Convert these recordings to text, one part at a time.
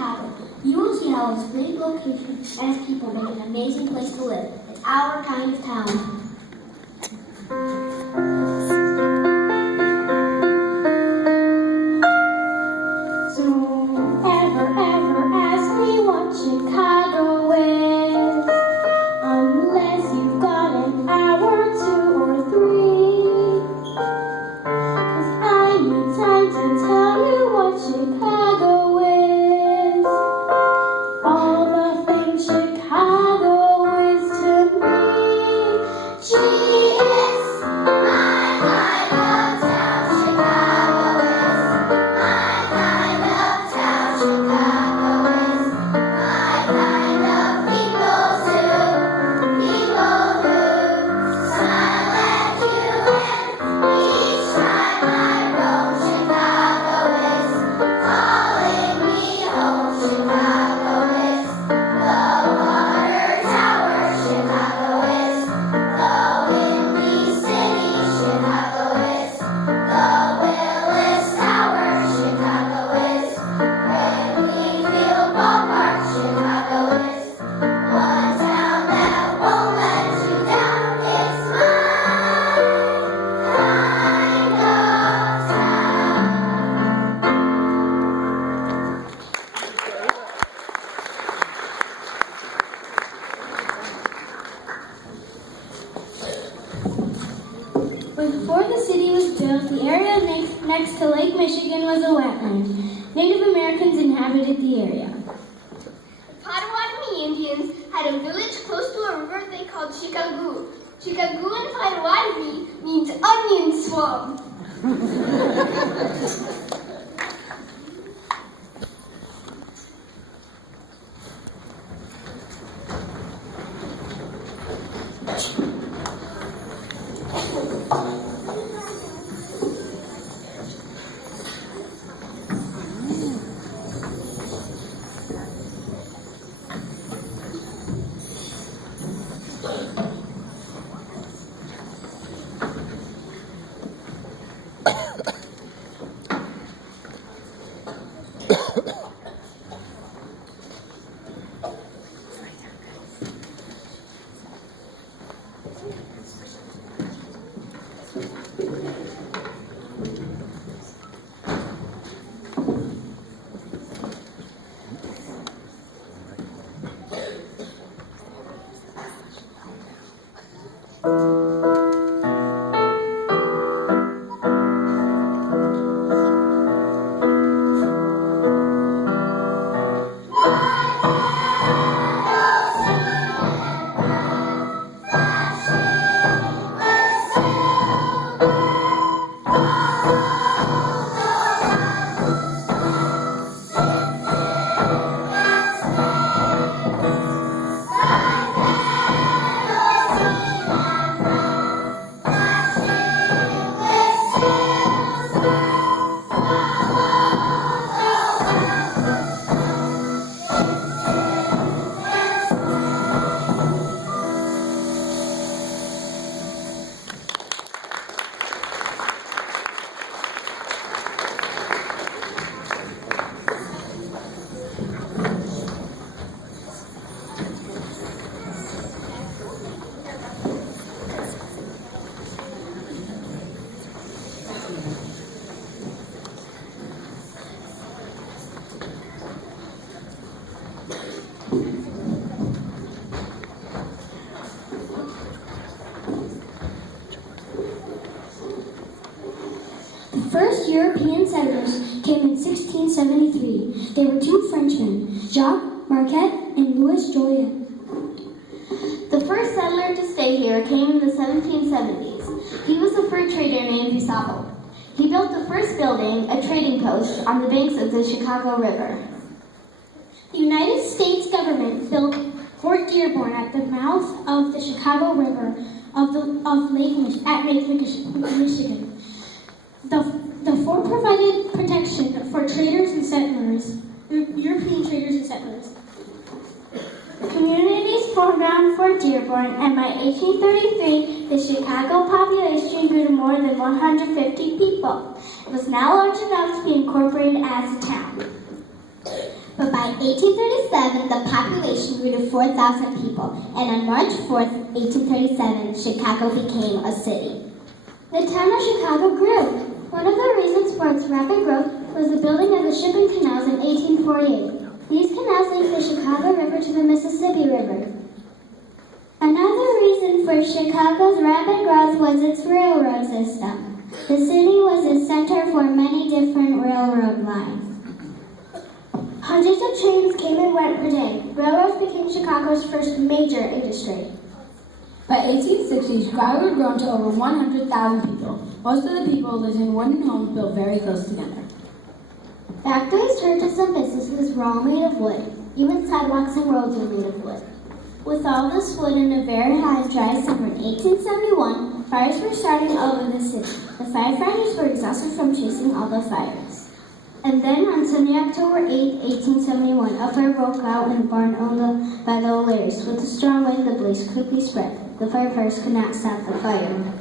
Chicago, you will see how its great location and its people make an amazing place to live. It's our kind of town. Before the city was built, the area next to Lake Michigan was a wetland. Native Americans inhabited the area. The Potawatomi Indians had a village close to a river they called Chicago. Chicago in Potawatomi means onion swamp. The first European settlers came in 1673. They were two Frenchmen, Jacques Marquette and Louis Joliet. The first settler to stay here came in the 1770s. He was a fur trader named Gustavo. He built the first building, a trading post, on the banks of the Chicago River. The United States government built Fort Dearborn at the mouth of the Chicago River at Lake Michigan. The fort provided protection for traders and settlers, European traders and settlers. Communities formed around Fort Dearborn, and by 1833, the Chicago population grew to more than 150 people. It was now large enough to be incorporated as a town. But by 1837, the population grew to 4,000 people, and on March 4th, 1837, Chicago became a city. The town of Chicago grew. One of the reasons for its rapid growth was the building of the shipping canals in 1848. These canals linked the Chicago River to the Mississippi River. Another reason for Chicago's rapid growth was its railroad system. The city was a center for many different railroad lines. Hundreds of trains came and went per day. Railroads became Chicago's first major industry. By 1860, Chicago had grown to over 100,000 people. Most of the people lived in wooden homes built very close together. Factories, churches, and businesses were all made of wood. Even sidewalks and roads were made of wood. With all this wood in a very hot and dry summer in 1871, fires were starting all over the city. The firefighters were exhausted from chasing all the fires. And then on Sunday, October 8, 1871, a fire broke out in a barn owned by the O'Learys. With a strong wind, the blaze quickly spread. The firefighters could not stop the fire.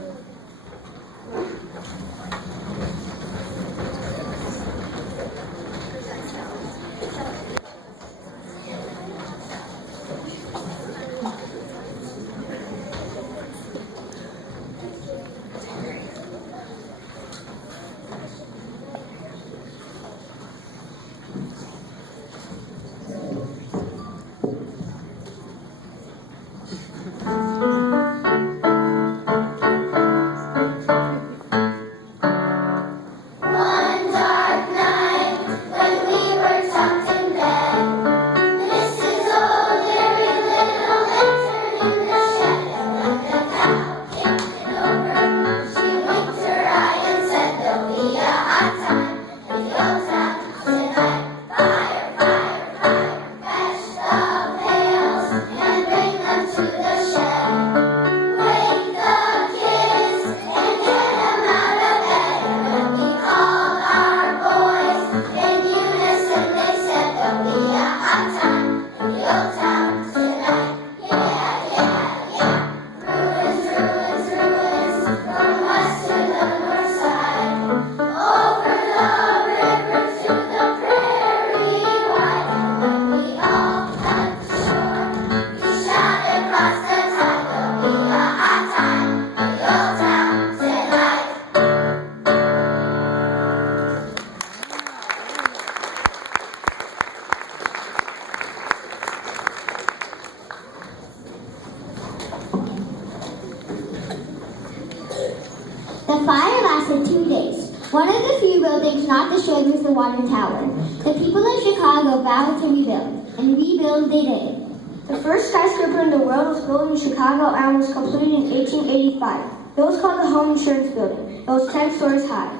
The fire lasted 2 days. One of the few buildings not destroyed was the water tower. The people of Chicago vowed to rebuild, and rebuild they did. The first skyscraper in the world was built in Chicago and was completed in 1885. It was called the Home Insurance Building. It was 10 stories high.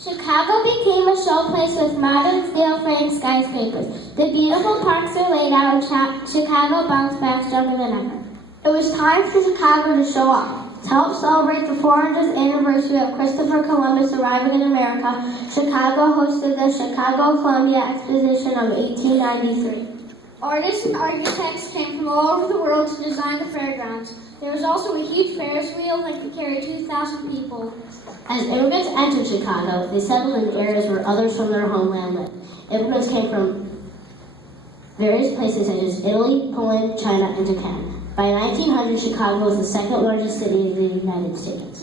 Chicago became a showplace with modern steel-framed skyscrapers. The beautiful parks were laid out, and Chicago bounced back stronger than ever. It was time for Chicago to show off. To help celebrate the 400th anniversary of Christopher Columbus arriving in America, Chicago hosted the Chicago-Columbia Exposition of 1893. Artists and architects came from all over the world to design the fairgrounds. There was also a huge Ferris wheel that could carry 2,000 people. As immigrants entered Chicago, they settled in areas where others from their homeland lived. Immigrants came from various places such as Italy, Poland, China, and Japan. By 1900, Chicago was the second largest city in the United States.